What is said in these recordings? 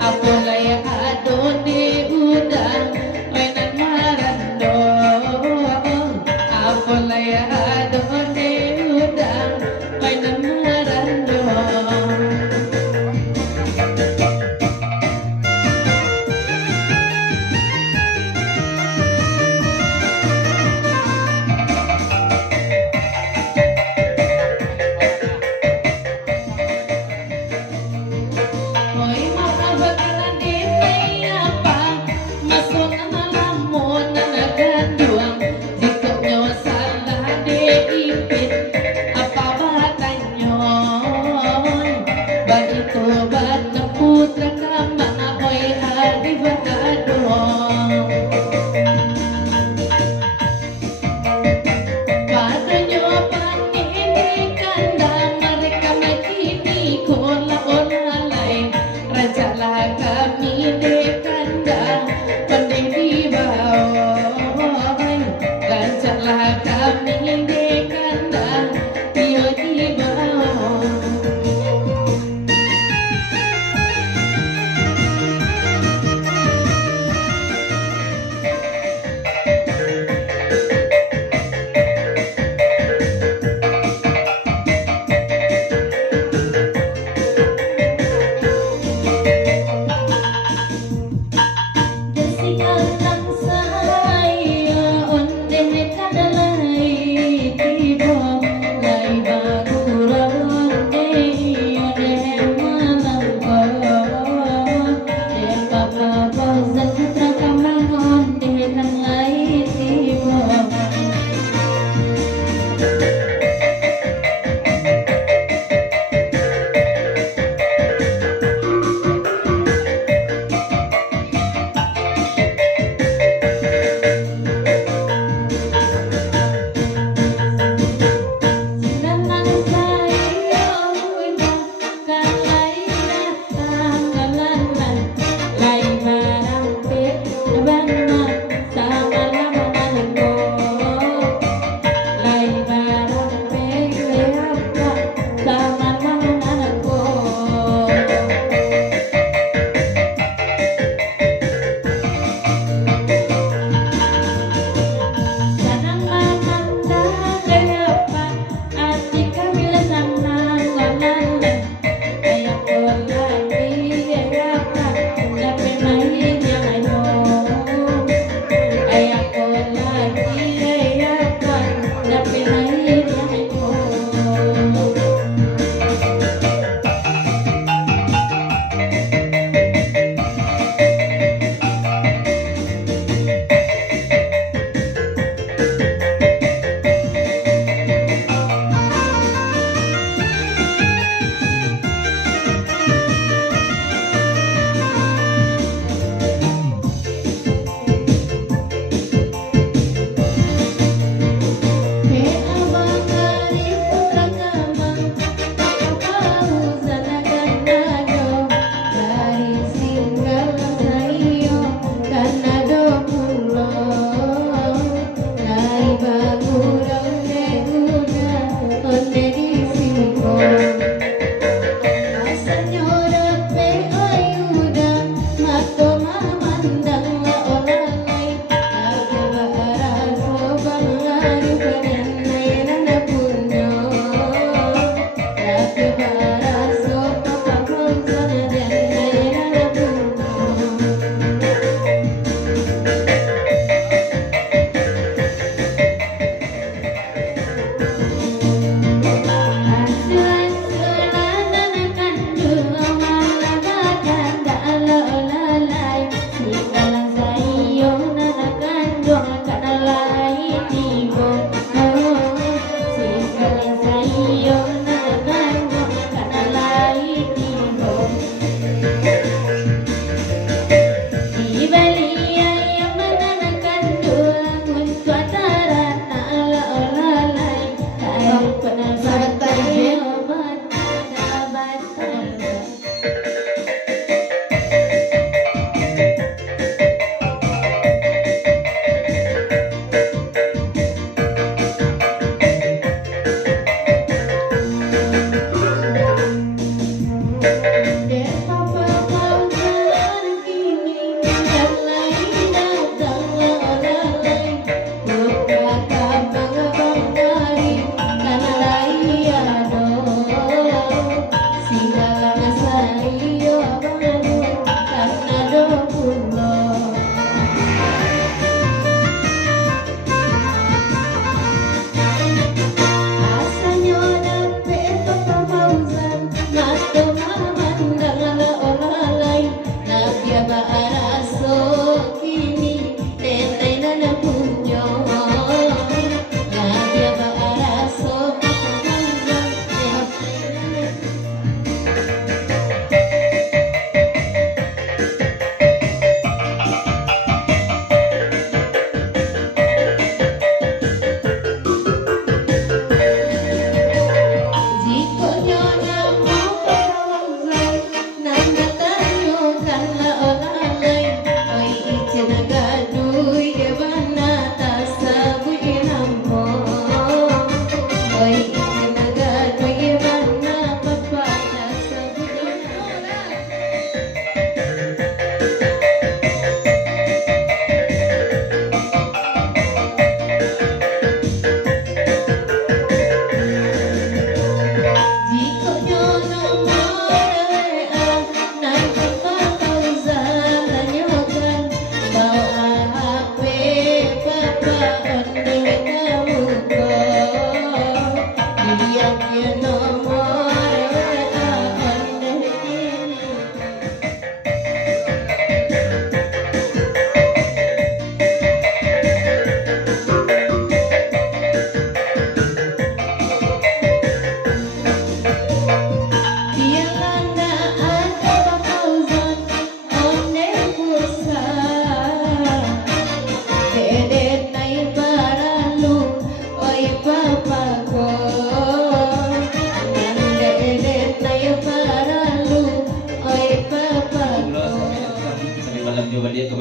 Ako lay adon di udang, oy nan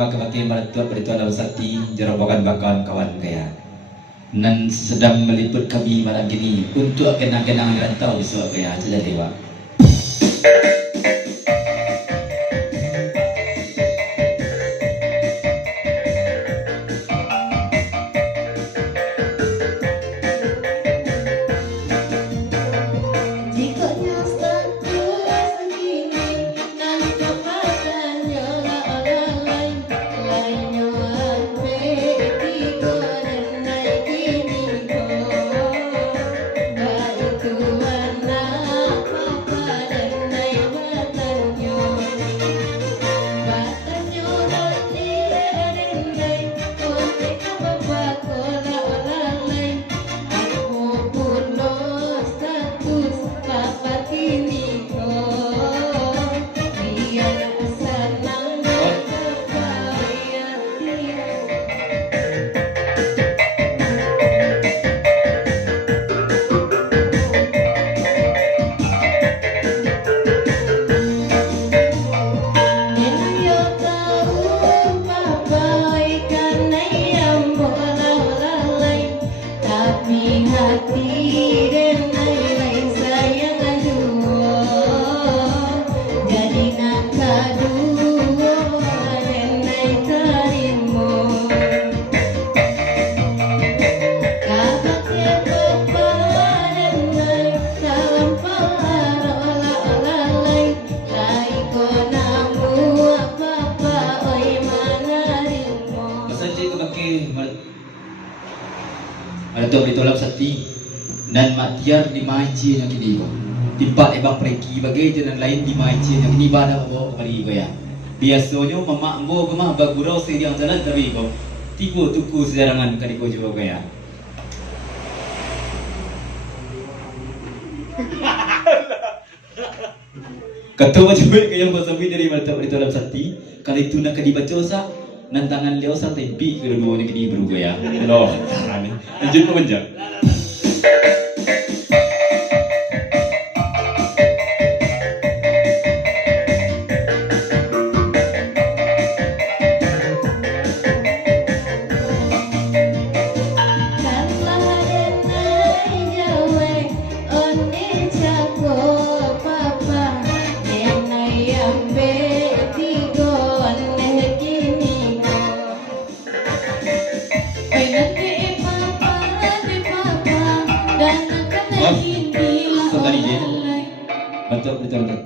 kemaki meletup berituan sakti jerobokan bakal kawan kaya nan sedang meliput kami malam ini untuk kenang-kenang rantau besok kaya saja dewa. Atau ditolak sakti dan matiar di maji yang kini timpat ebak pergi bagai jalan lain di maji yang kini pada bawa kembali ko ya biasanya mama ambo kemah bagurau sediang jalan tapi ko tiku tuku sejarangan kali ko juga ya ketua jubel kaya masabi dari mata ditolak sakti kali itu nak dibaca sa nantangan leo sa tempi kedua ni kini beruga ya loh caranya lanjut ke penjak Betul betul betul.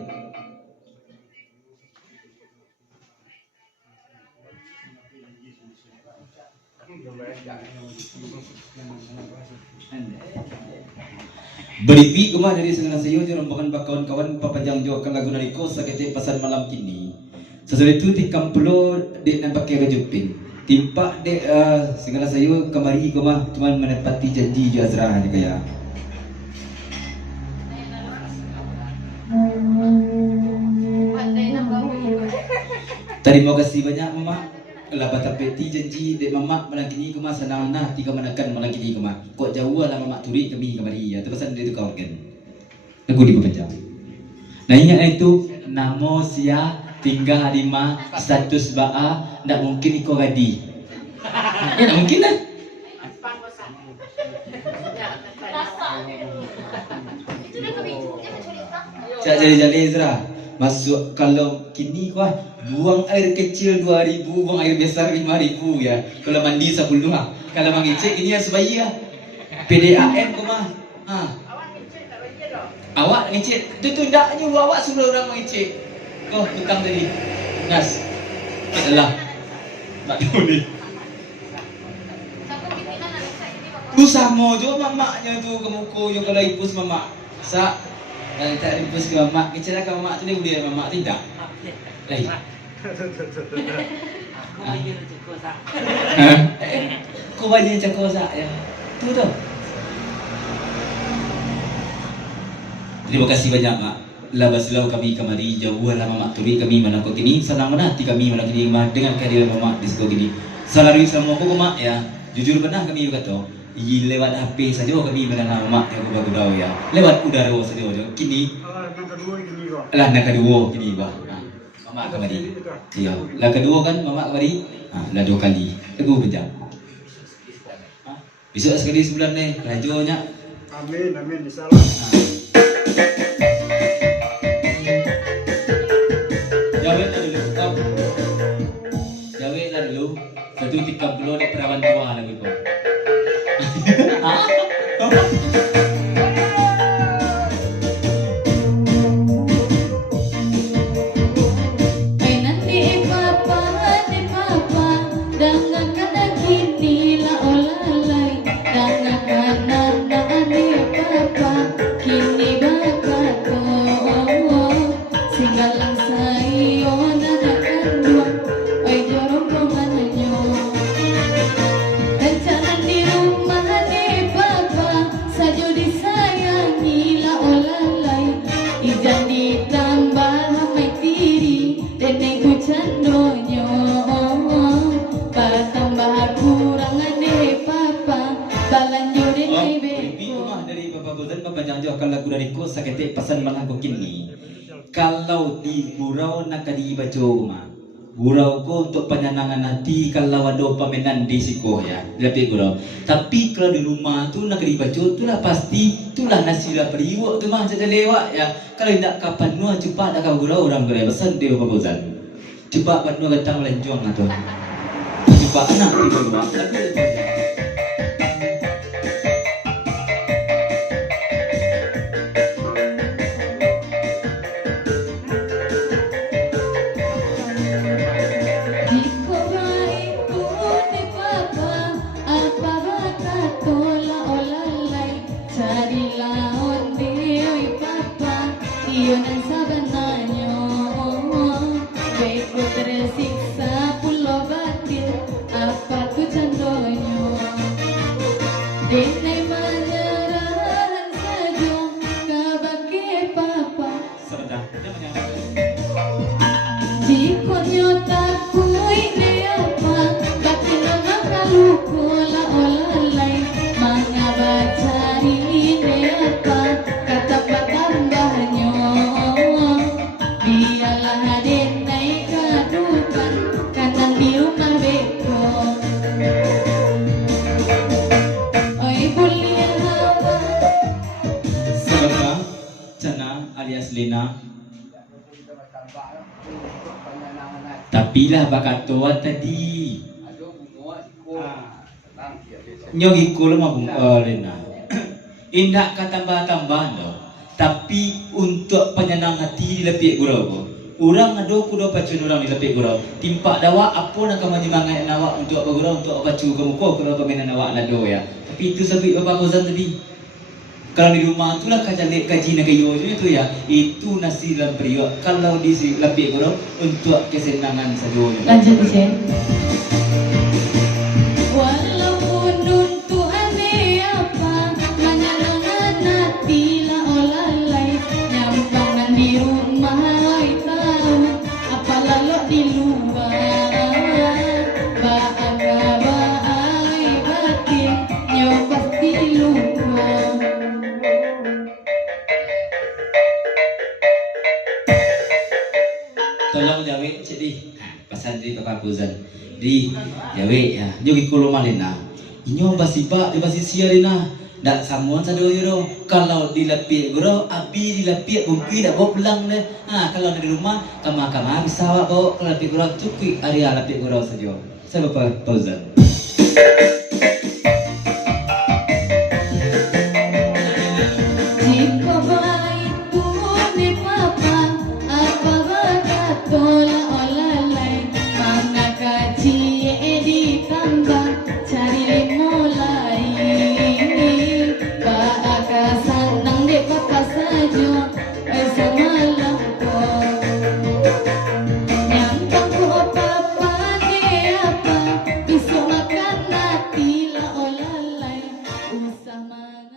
Beripi kemah dari Sengana Sayo rombongan kawan-kawan papajang jokan lagu nariko sakete pasal malam kini. Sesudah itu tikam pulo dek nan pakai baju pink. Timpak dek Sengana Sayo kemari kemah cuma menepati janji jo Azrah ni kaya. Terima kasih banyak mama. Lah batapeti janji dek mama malam kini kemah senang nah tiga menakan malam kini kemah. Kok jauh lah mama turi kami kemari ya. Terpesan dari tukar organ. Aku di pencam. Nah ingat itu namo sia tinggal lima status baa ndak mungkin iko gadi. Ya ndak mungkin lah. Cak jadi Ezra. Masuk kalau kini kuah buang air kecil 2.000, buang air besar 5.000 ya. Kalau mandi 10 lah. Kalau mengecek ini ya sebaya. PDAM kau mah. Awak ngecek tak bagi dah. Awak ngecek. Tu ndaknya awak suruh orang mengecek. Kau tukang tadi. Nas. Adalah. Tak tahu ni. Tu sama je mamaknya tu kemuku yang kalau ipus mamak. Kalau tak ribus ke mamak, kecil mamak tu ni boleh mamak tidak. Lain. Aku bayar cekor sak. Kau bayar cekor sak ya. Tu tu. Terima kasih banyak mak. Labaslau kami kemari jauh lah mamak turi kami mana kau kini senang mana hati kami mana kini dengan kehadiran mamak di sekolah kini. Salari sama aku mak ya. Jujur benar kami kata. Lewat HP saja kami mengenal mak yang gurau-gurau ya. Lewat udara saja. Kini Nak kedua kini kau. lah nak kedua kini bah. Mak kemari. Iya. Lah kedua kan mamak kemari. Lah 2 kali. Teguh pejam. Besok sekali sebulan ni. Lajunya. Amin, amin, insyaallah. Jawab lah dulu. Jawab lah dulu. 130 dek perawan tua lagi kau. Kalau dariku sakit pesan mana aku kini. Kalau di gurau nak di baca rumah, gurau ko untuk penyenangan hati kalau ada pamenan di siko ya, lebih gurau. Tapi kalau di rumah tu nak di baca tu lah pasti tu lah nasi lah periwak tu mah jadi lewat ya. Kalau tidak kapan nuah cepat dah kau gurau orang gurau pesan dia apa bosan. Cepat panua datang melanjong lah tu. Cepat nak di rumah tapi tapi lah bakat tua tadi. Nyogi kulo mah lena. Indak tambah-tambah no. Tapi untuk penyenang hati lebih gurau. Orang ada kudo pacu orang di lebih gurau. Timpak dawa apa nak menyemangat awak untuk bergurau untuk pacu ke muka kalau pemainan awak nado ya. Tapi itu sebut Bapak Fauzan tadi. Kalau di rumah itulah kaji nagayo itu ya, itu nasi dalam periuk. Kalau di lebih gurau untuk kesenangan saja. Lanjut Jen. Tolong jawe jadi pesan dari Bapak Fauzan di jawe ya jogi kulo malena inyo basiba di basi sia lena dak samuan sado yo kalau dilapik guro abi dilapik bumpi dak bawa pulang deh kalau dari rumah kama bisa bawa kalau lapik guro cukup area lapik guro saja saya Bapak Fauzan. Sama